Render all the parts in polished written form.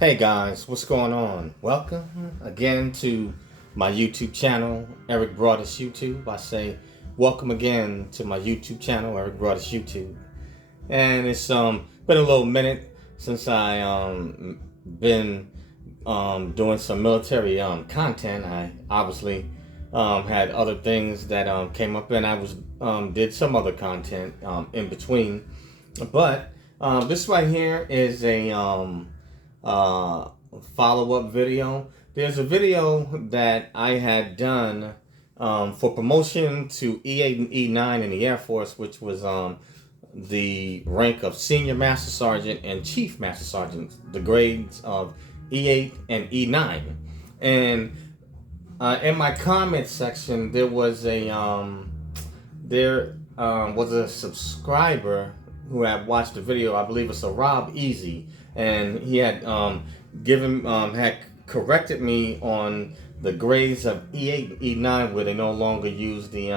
Hey guys, what's going on? Welcome again to my YouTube channel, RobZEjz9zt YouTube. I say welcome again to my YouTube channel, RobZEjz9zt YouTube. And it's been a little minute since I been doing some military content. I obviously had other things that came up, and I was did some other content in between. But this right here is a follow-up video. There's a video that I had done for promotion to E-8 and E-9 in the Air Force, which was the rank of Senior Master Sergeant and Chief Master Sergeant, the grades of E-8 and E-9. And in my comment section, there was a subscriber who had watched the video. I believe it's a RobZEjz9zt, and he had had corrected me on the grades of E-8 and E-9, where they no longer use the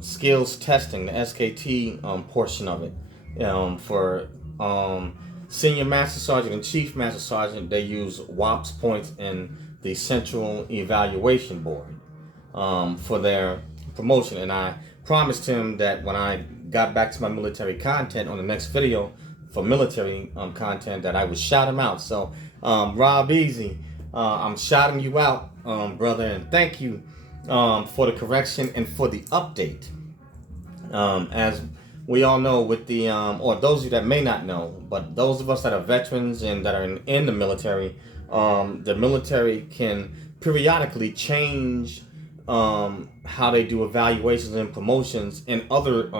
skills testing, the SKT portion of it. For Senior Master Sergeant and Chief Master Sergeant, they use WAPS points in the Central Evaluation Board for their promotion. And I promised him that when I got back to my military content on the next video for military content, that I would shout him out. So RobZEjz9zt, I'm shouting you out, brother, and thank you for the correction and for the update. As we all know, with the or those of you that may not know, but those of us that are veterans and that are in the military can periodically change how they do evaluations and promotions in other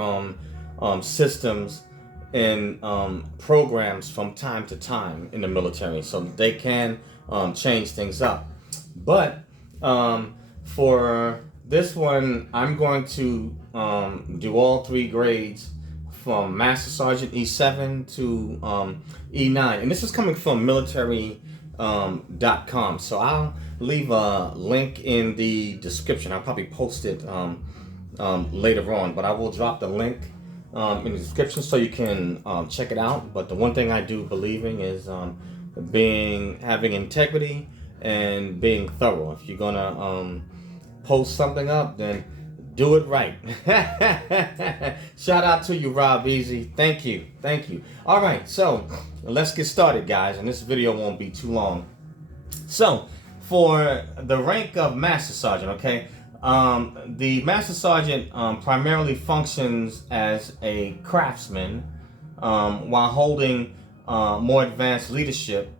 systems and programs from time to time in the military, so they can change things up. But for this one, I'm going to do all three grades from Master Sergeant E-7 to E-9, and this is coming from military.com. So I'll leave a link in the description. I'll probably post it later on, but I will drop the link in the description so you can check it out. But the one thing I do believe in is having integrity and being thorough. If you're gonna post something up, then do it right. Shout out to you, RobZEjz9zt. Thank you. All right, so let's get started, guys, and this video won't be too long. So for the rank of Master Sergeant, okay, the Master Sergeant primarily functions as a craftsman while holding more advanced leadership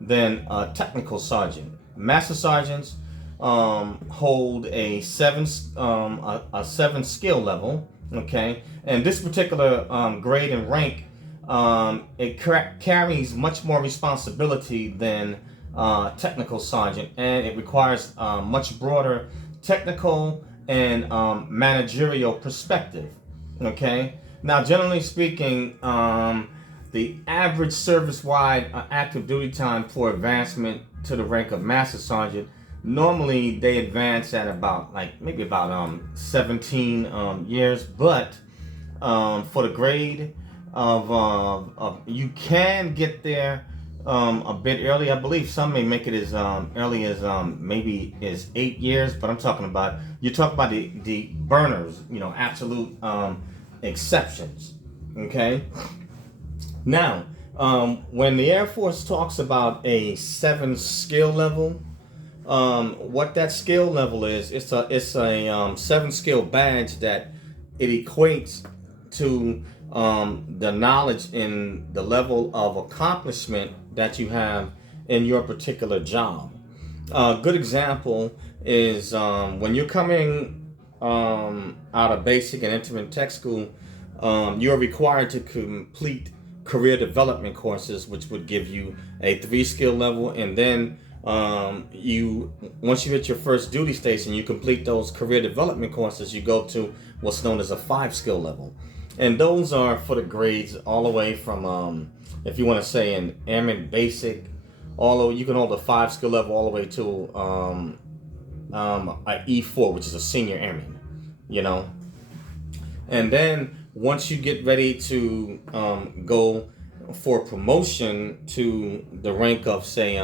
than a technical sergeant. Master Sergeants hold a seven skill level, okay, and this particular grade and rank it carries much more responsibility than technical sergeant, and it requires much broader technical and managerial perspective. Okay, now generally speaking, the average service-wide active duty time for advancement to the rank of Master Sergeant, normally they advance at about maybe about 17 years, but for the grade of you can get there a bit early. I believe some may make it as early as maybe as 8 years, but you're talking about the burners, absolute exceptions. Okay. Now, when the Air Force talks about a 7 skill level, what that skill level is, it's a 7 skill badge that it equates to the knowledge and the level of accomplishment that you have in your particular job. A good example is when you're coming out of basic and intermediate tech school, you're required to complete career development courses, which would give you a 3 skill level, and then once you hit your first duty station, you complete those career development courses, you go to what's known as a 5 skill level. And those are for the grades all the way from, if you want to say an airman basic, you can hold a 5 skill level all the way to a E4, which is a senior airman, And then once you get ready to go for promotion to the rank of, say,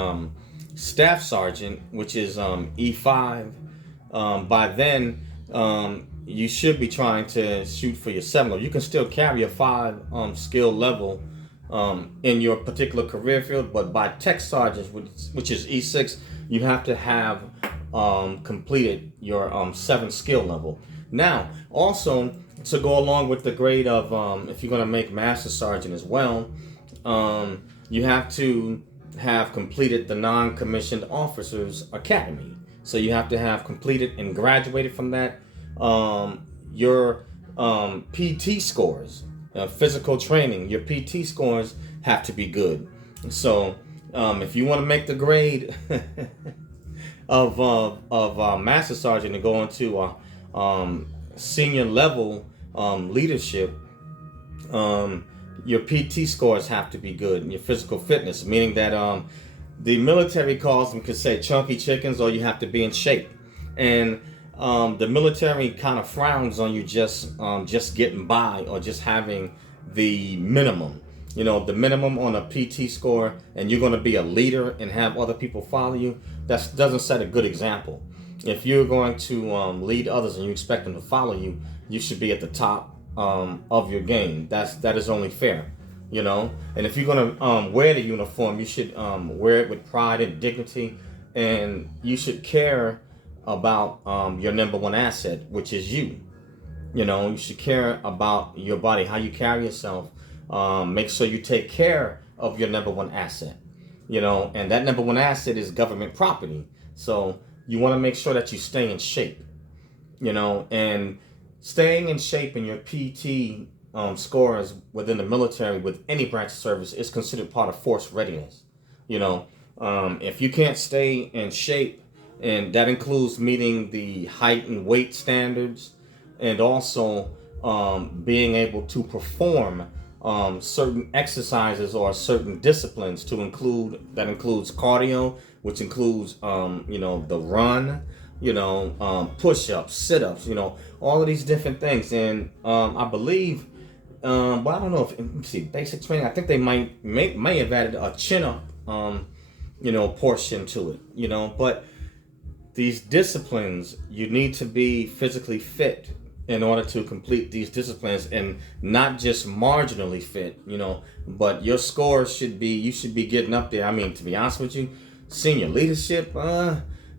staff sergeant, which is E5, by then you should be trying to shoot for your 7 level. You can still carry a 5 skill level in your particular career field, but by tech sergeant, which is E6, you have to have completed your 7 skill level. Now, also, to go along with the grade of, if you're going to make master sergeant as well, you have to have completed the non-commissioned officers academy. So you have to have completed and graduated from that. Your PT scores, physical training, your PT scores have to be good. So if you want to make the grade of master sergeant and go into senior level leadership, your PT scores have to be good, and your physical fitness, meaning that the military calls them, could say, chunky chickens, or you have to be in shape. And the military kind of frowns on you just getting by or just having the minimum. You know, the minimum on a PT score, and you're going to be a leader and have other people follow you. That doesn't set a good example. If you're going to lead others and you expect them to follow you, you should be at the top of your game. That is only fair, you know. And if you're gonna wear the uniform, you should wear it with pride and dignity, and you should care about your number one asset, which is you. You know, you should care about your body, how you carry yourself. Make sure you take care of your number one asset. You know, and that number one asset is government property. So you want to make sure that you stay in shape. You know, and staying in shape in your PT scores within the military with any branch of service is considered part of force readiness. You know, if you can't stay in shape, and that includes meeting the height and weight standards, and also being able to perform certain exercises or certain disciplines that includes cardio, which includes you know, the run, you know, push-ups, sit-ups, you know, all of these different things. And I believe, well, I don't know if, let me see, basic training, I think they may have added a chin-up, you know, portion to it, you know. But these disciplines, you need to be physically fit in order to complete these disciplines, and not just marginally fit, you know, but your scores should be, you should be getting up there. I mean, to be honest with you, senior leadership,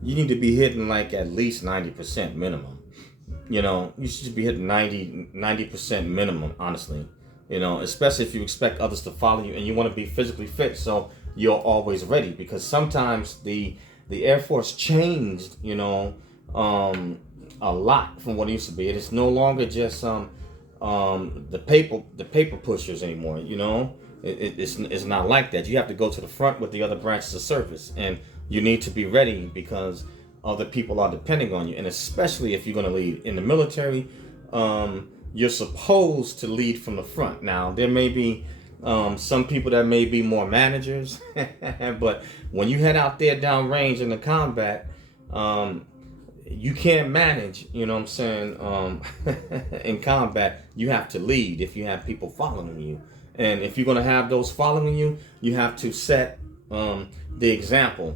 you need to be hitting like at least 90% minimum. You know, you should be hitting 90% minimum, honestly. You know, especially if you expect others to follow you and you want to be physically fit, so you're always ready. Because sometimes the Air Force changed, you know, a lot from what it used to be. It is no longer just the paper pushers anymore. You know, it's not like that. You have to go to the front with the other branches of service, and you need to be ready because other people are depending on you. And especially if you're going to lead in the military, you're supposed to lead from the front. Now, there may be some people that may be more managers, but when you head out there downrange in the combat, you can't manage, you know what I'm saying, in combat. You have to lead if you have people following you. And if you're going to have those following you, you have to set the example.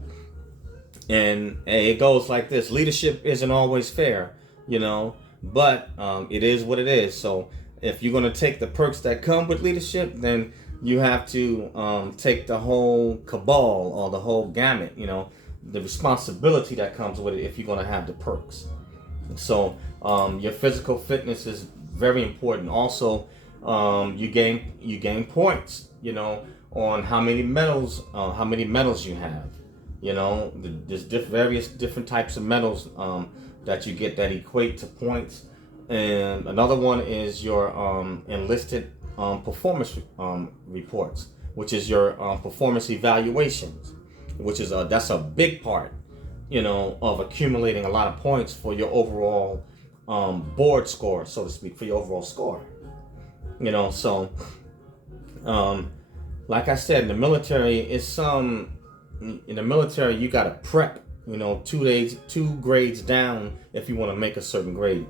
And it goes like this: leadership isn't always fair, you know, but it is what it is. So if you're going to take the perks that come with leadership, then you have to take the whole cabal or the whole gamut, you know, the responsibility that comes with it if you're going to have the perks. So your physical fitness is very important. Also, you gain points, you know, on how many medals you have. You know, there's various different types of medals that you get that equate to points. And another one is your enlisted performance reports, which is your performance evaluations, which is that's a big part, you know, of accumulating a lot of points for your overall board score, so to speak, for your overall score. You know, so like I said, in the military, in the military you got to prep, you know, 2 grades down if you want to make a certain grade.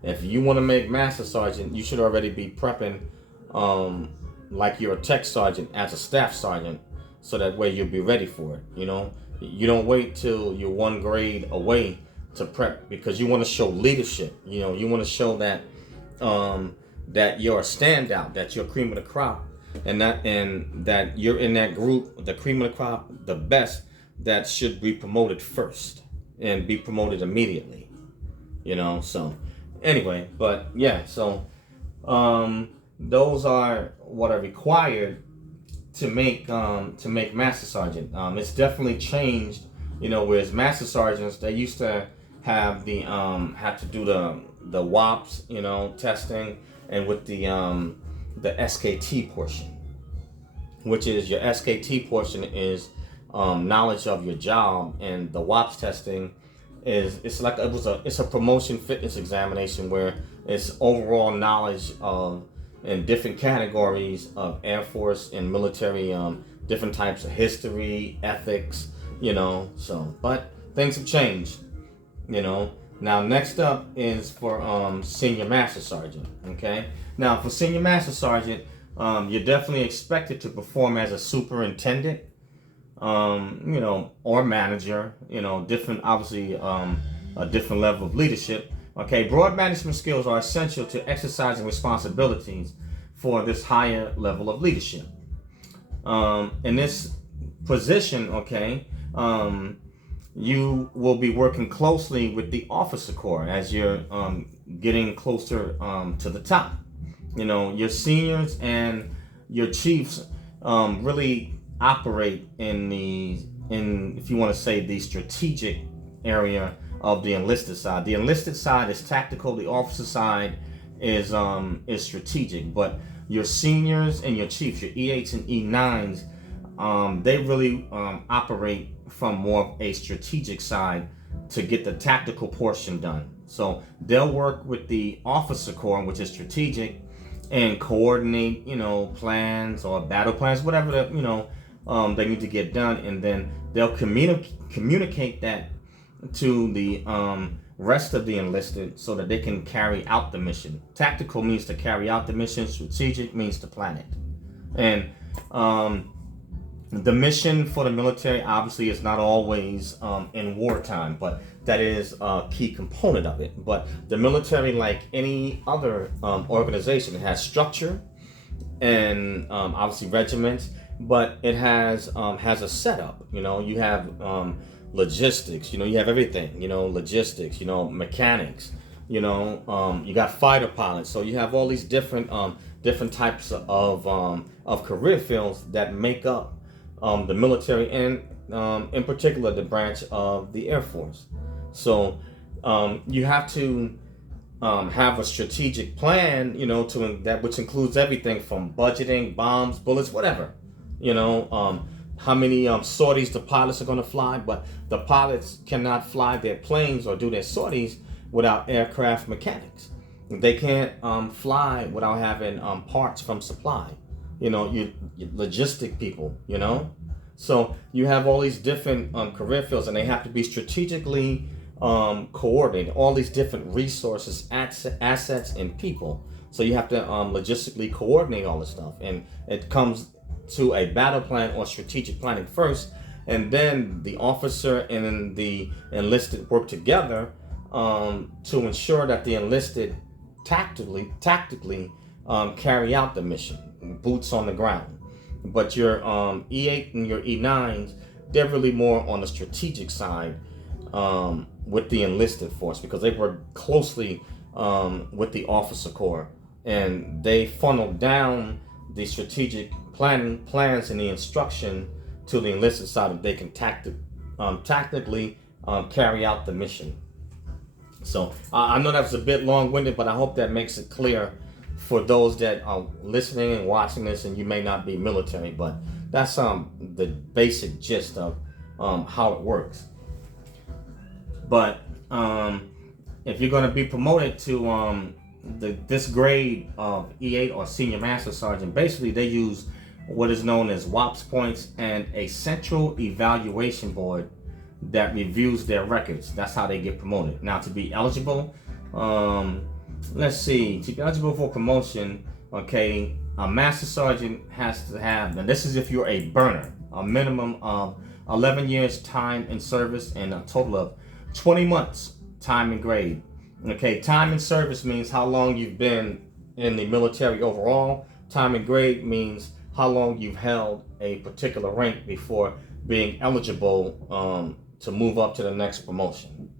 If you want to make master sergeant, you should already be prepping like you're a tech sergeant as a staff sergeant, so that way you'll be ready for it. You don't wait till you're one grade away to prep, because you want to show leadership. You want to show that that you're a standout, that you're cream of the crop, and that you're in that group, the cream of the crop, the best, that should be promoted first and be promoted immediately. So anyway, but yeah, so those are what are required to make Master Sergeant. It's definitely changed. Whereas Master Sergeants, they used to have have to do the WOPS, testing, and with the SKT portion, which is your SKT portion is knowledge of your job, and the WOPS testing it's a promotion fitness examination where it's overall knowledge of in different categories of Air Force and military, different types of history, ethics, so, but things have changed, Now, next up is for Senior Master Sergeant, okay? Now, for Senior Master Sergeant, you're definitely expected to perform as a superintendent, or manager, different, obviously, a different level of leadership. Okay, broad management skills are essential to exercising responsibilities for this higher level of leadership. In this position, okay, you will be working closely with the officer corps as you're getting closer to the top. Your seniors and your chiefs really operate in if you want to say, the strategic area of the enlisted side. The enlisted side is tactical. The officer side is strategic. But your seniors and your chiefs, your E8s and E9s, they really operate from more of a strategic side to get the tactical portion done. So they'll work with the officer corps, which is strategic, and coordinate, plans or battle plans, whatever they need to get done, and then they'll communicate that to the rest of the enlisted so that they can carry out the mission. Tactical means to carry out the mission. Strategic means to plan it. And the mission for the military obviously is not always in wartime, but that is a key component of it. But the military, like any other organization, it has structure and obviously regiments, but it has a setup. You have logistics, you have everything, logistics, mechanics, you got fighter pilots. So you have all these different types of career fields that make up the military, and in particular the branch of the Air Force. So you have to have a strategic plan, which includes everything from budgeting, bombs, bullets, whatever, how many sorties the pilots are going to fly. But the pilots cannot fly their planes or do their sorties without aircraft mechanics. They can't fly without having parts from supply. You logistic people, So you have all these different career fields, and they have to be strategically coordinated. All these different resources, assets, and people. So you have to logistically coordinate all this stuff, and it comes to a battle plan or strategic planning first, and then the officer and the enlisted work together to ensure that the enlisted tactically carry out the mission, boots on the ground. But your E8 and your E9s, they're really more on the strategic side with the enlisted force, because they work closely with the officer corps, and they funnel down the strategic plans and the instruction to the enlisted side that they can tactically carry out the mission. So I know that was a bit long-winded, but I hope that makes it clear for those that are listening and watching this, and you may not be military, but that's the basic gist of how it works. But if you're going to be promoted to this grade of E8 or Senior Master Sergeant, basically they use what is known as WOPS points and a central evaluation board that reviews their records. That's how they get promoted. Now, to be eligible, to be eligible for promotion, okay, a Master Sergeant has to have, and this is if you're a burner, a minimum of 11 years time in service and a total of 20 months time in grade. Okay, time in service means how long you've been in the military overall. Time in grade means how long you've held a particular rank before being eligible to move up to the next promotion.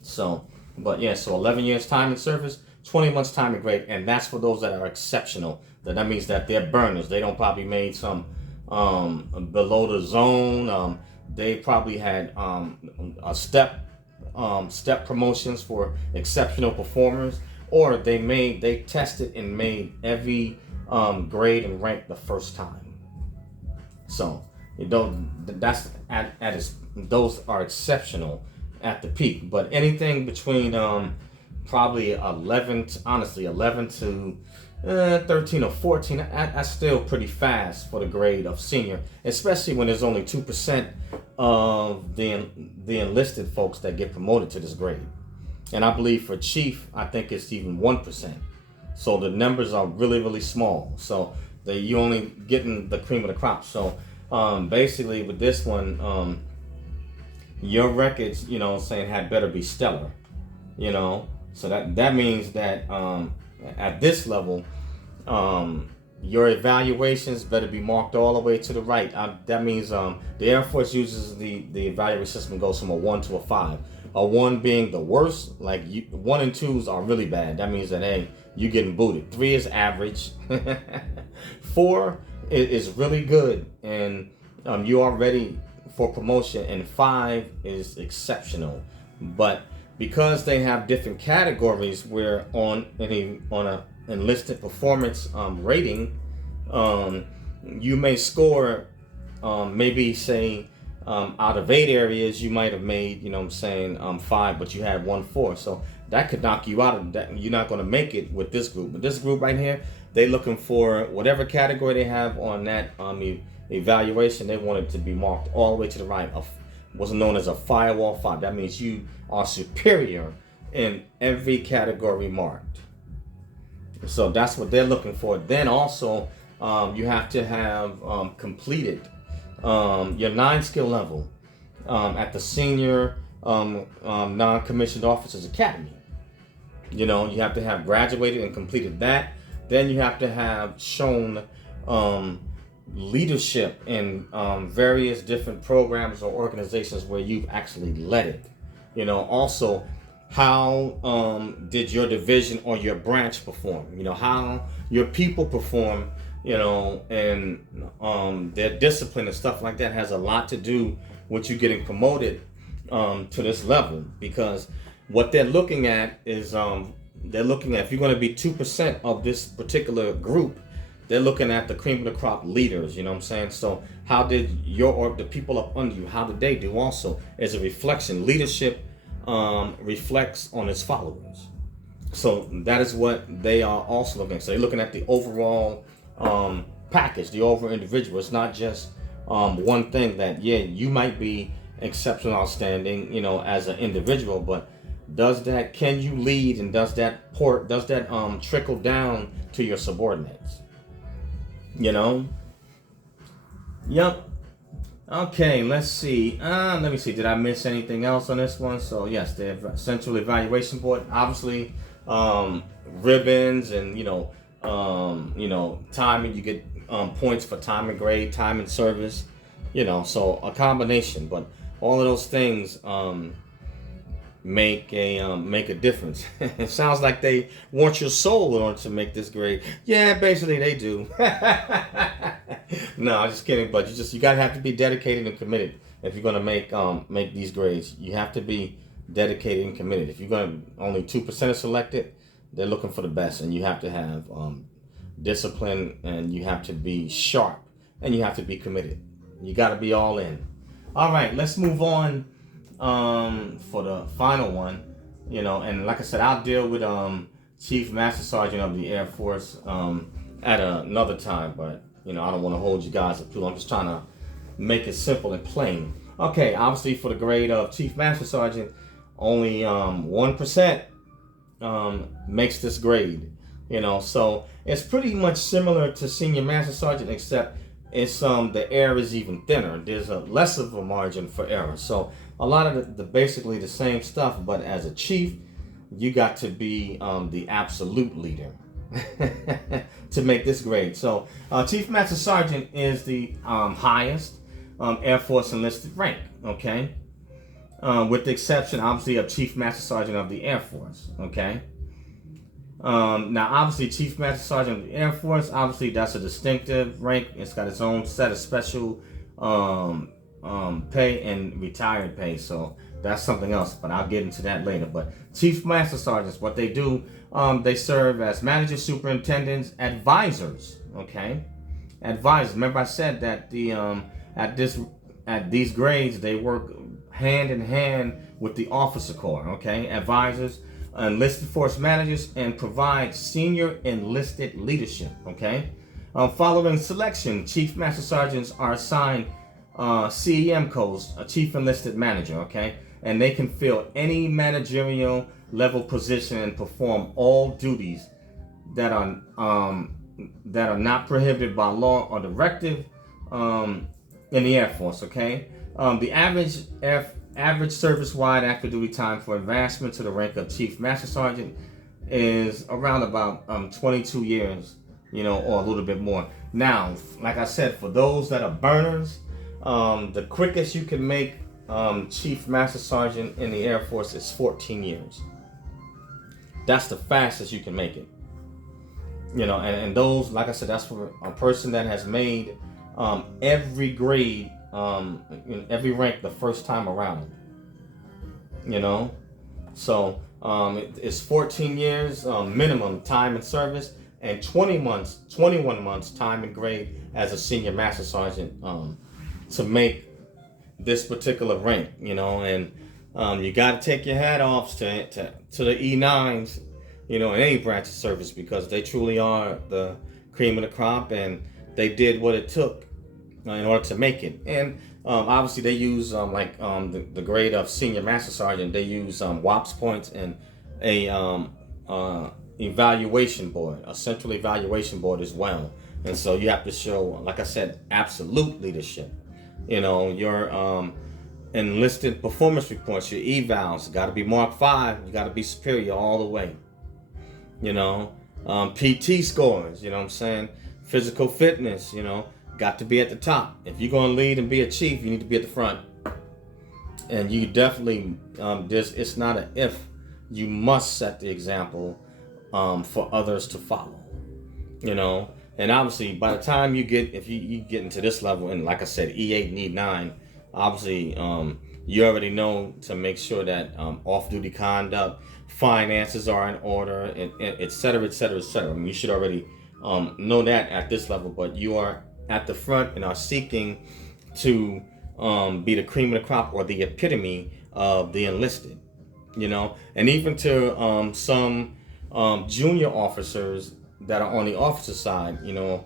So, but yeah, so 11 years time in service, 20 months time in grade, and that's for those that are exceptional. That means that they're burners. They don't probably made some below the zone. They probably had a step promotions for exceptional performers, or they tested and made every grade and rank the first time. So those are exceptional at the peak. But anything between probably 11 to 13 or 14, that's still pretty fast for the grade of senior, especially when there's only 2% of the enlisted folks that get promoted to this grade. And I believe for chief, I think it's even 1%. So the numbers are really, really small. So you only getting the cream of the crop. So basically with this one, your records, saying had better be stellar, So that means that at this level, your evaluations better be marked all the way to the right. That means the Air Force uses the evaluation system goes from a 1 to a 5. A 1 being the worst, like 1 and 2s are really bad. That means that, hey, you're getting booted. 3 is average. 4 is really good, and you are ready for promotion, and 5 is exceptional. But because they have different categories where on a enlisted performance rating, you may score maybe say out of 8 areas you might have made 5, but you had 1 4, so that could knock you out of that. You're not going to make it with this group. But this group right here, they're looking for whatever category they have on that evaluation. They want it to be marked all the way to the right of what's known as a firewall 5. That means you are superior in every category marked. So that's what they're looking for. Then also you have to have completed your 9 skill level at the senior non-commissioned officers academy. You have to have graduated and completed that. Then you have to have shown leadership in various different programs or organizations where you've actually led it. Also, how did your division or your branch perform? How your people perform, and their discipline and stuff like that has a lot to do with you getting promoted to this level. Because what they're looking at is if you're going to be 2% of this particular group, they're looking at the cream of the crop leaders. So how did the people up under you, how did they do? Also, as a reflection, leadership reflects on its followers. So that is what they are also looking at. So they're looking at the overall package, the overall individual. It's not just one thing that, you might be exceptional, outstanding, as an individual, but can you lead, and does that trickle down to your subordinates? Yep. Okay, let's see. Let me see. Did I miss anything else on this one? So yes, the central evaluation board, obviously, ribbons and timing. You get points for time and grade, time and service. So a combination, but all of those things make a difference. It sounds like they want your soul in order to make this grade. Yeah, basically they do. No, I'm just kidding. But you gotta have to be dedicated and committed if you're gonna make these grades. You have to be dedicated and committed. If you're gonna only 2% are selected, they're looking for the best, and you have to have discipline, and you have to be sharp, and you have to be committed. You got to be all in. All right, let's move on for the final one. And like I said, I'll deal with Chief Master Sergeant of the Air Force at another time, but I don't want to hold you guys up too long. I'm just trying to make it simple and plain. Okay, obviously for the grade of Chief Master Sergeant, only 1% makes this grade. You know, so it's pretty much similar to Senior Master Sergeant, except it's the air is even thinner. There's a less of a margin for error. So a lot of the basically the same stuff, but as a chief, you got to be the absolute leader to make this grade. So Chief Master Sergeant is the highest Air Force enlisted rank. Okay, with the exception, obviously, of Chief Master Sergeant of the Air Force. Okay. Now, obviously, Chief Master Sergeant of the Air Force, obviously, that's a distinctive rank. It's got its own set of special pay and retired pay. So that's something else, but I'll get into that later. But Chief Master Sergeants, what they do, they serve as managers, superintendents, advisors. Okay, advisors. Remember, I said that the at these grades they work hand in hand with the officer corps. Okay, advisors, enlisted force managers, and provide senior enlisted leadership. Okay, following selection, Chief Master Sergeants are assigned CEM codes, a Chief Enlisted Manager. Okay, and they can fill any managerial level position and perform all duties that are not prohibited by law or directive in the Air Force. Okay, the average service-wide active duty time for advancement to the rank of Chief Master Sergeant is around about 22 years, you know, or a little bit more. Now, like I said, for those that are burners, the quickest you can make Chief Master Sergeant in the Air Force is 14 years. That's the fastest you can make it. You know, and those, like I said, that's for a person that has made every grade, every rank the first time around. You know, so it's 14 years minimum time in service and 21 months time and grade as a Senior Master Sergeant to make this particular rank. You know, and you got to take your hat off to the E-9s, you know, in any branch of service, because they truly are the cream of the crop, and they did what it took in order to make it. And obviously they use the grade of Senior Master Sergeant, they use WAPS points and a evaluation board, a central evaluation board as well. And so you have to show, like I said, absolute leadership. You know, your enlisted performance reports, your evals, got to be Mark 5, you got to be superior all the way. You know, PT scores, you know what I'm saying? Physical fitness, you know, got to be at the top. If you're going to lead and be a chief, you need to be at the front. And you definitely, it's not an if, you must set the example for others to follow, you know. And obviously, by the time you get, if you get into this level, and like I said, E8 and E9, obviously, you already know to make sure that off-duty conduct, finances are in order, and et cetera, et cetera, et cetera. I mean, you should already know that at this level, but you are at the front and are seeking to be the cream of the crop or the epitome of the enlisted, you know. And even to some junior officers that are on the officer side, you know,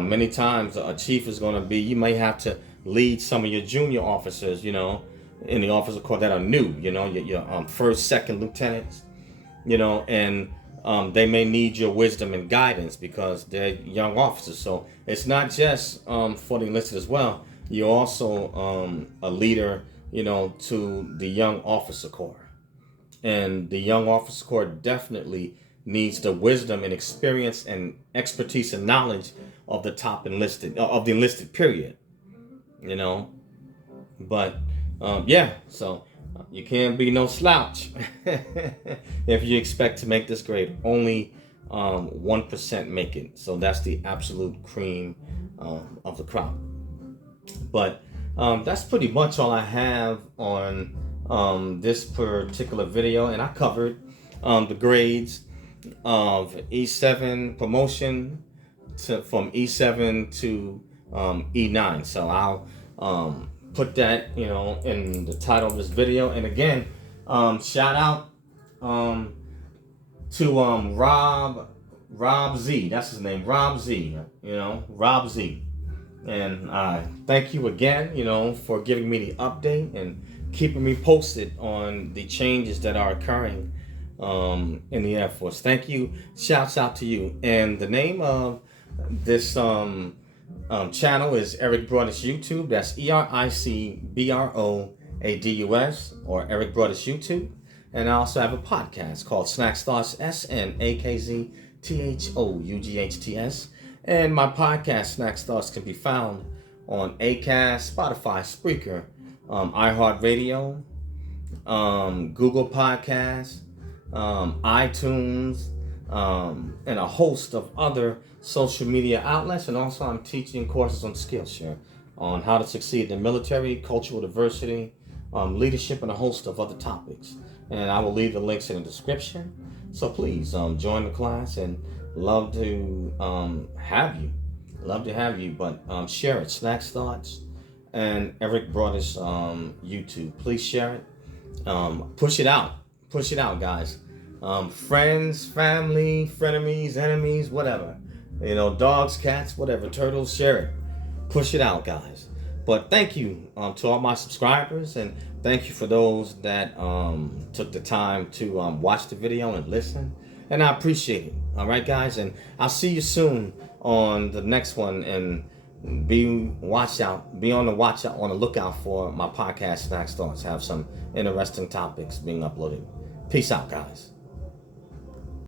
many times a chief is going to be, you may have to lead some of your junior officers, you know, in the officer corps that are new, you know, your first, second lieutenants, you know, and they may need your wisdom and guidance because they're young officers. So it's not just for the enlisted as well. You're also a leader, you know, to the young officer corps. And the young officer corps definitely needs the wisdom and experience and expertise and knowledge of the top enlisted, of the enlisted period, you know. But yeah, so you can't be no slouch if you expect to make this grade. Only 1% make it. So that's the absolute cream of the crop. But that's pretty much all I have on this particular video. And I covered the grades of E7 promotion from E7 to E9. So I'll put that, you know, in the title of this video. And again, shout out to RobZEjz, that's his name, RobZEjz, you know, RobZEjz. And thank you again, you know, for giving me the update and keeping me posted on the changes that are occurring in the Air Force. Thank you. Shouts out to you. And the name of this channel is Eric Broadus YouTube. That's EricBroadus, or Eric Broadus YouTube. And I also have a podcast called Snacks Thoughts, SnAkzThougHts. And my podcast, Snacks Thoughts, can be found on Acast, Spotify, Spreaker, iHeartRadio, Google Podcasts, iTunes, and a host of other social media outlets. And also I'm teaching courses on Skillshare on how to succeed in the military, cultural diversity, leadership, and a host of other topics. And I will leave the links in the description. So please join the class, and love to have you. Love to have you, but share it. Snacks Thoughts and Eric Broadus YouTube. Please share it. Push it out. Push it out, guys. Friends, family, frenemies, enemies, whatever. You know, dogs, cats, whatever, turtles, share it. Push it out, guys. But thank you to all my subscribers, and thank you for those that took the time to watch the video and listen. And I appreciate it. All right, guys, and I'll see you soon on the next one. And be on the lookout for my podcast, Snacks Thoughts. Have some interesting topics being uploaded. Peace out, guys.